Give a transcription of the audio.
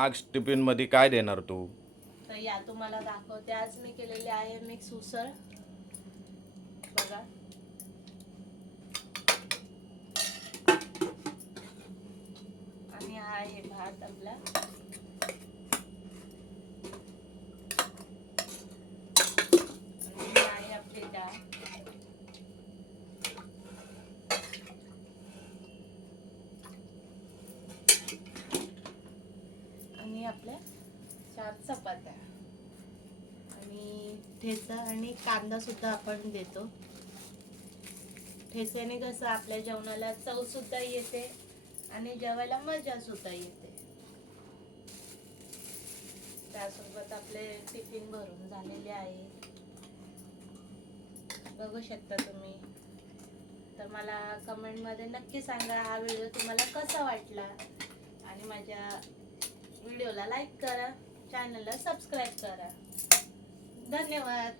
आज टिफिन मध्ये काय देणार तू? तर या तुम्हाला दाखवते. आज मी केलेली आहे मिक्स उसळ बघा. आणि हा आहे भात आपला. आणि ही आहे आपली डाळ. आणि आपल्या 4 चपात्या आणि ठेचा आणि कांदा सुद्धा आपण देतो. ठेच्याने कसं आपल्या जेवणाला चव सुद्धा येते आणि जेवायला मजा सुद्धा येते. त्यासोबत आपले टिफिन भरून झालेले आहे, बघू शकता तुम्ही. तर मला कमेंटमध्ये नक्की सांगा हा व्हिडिओ तुम्हाला कसा वाटला आणि माझ्या व्हिडिओला लाईक करा, चॅनलला सबस्क्राईब करा. धन्यवाद.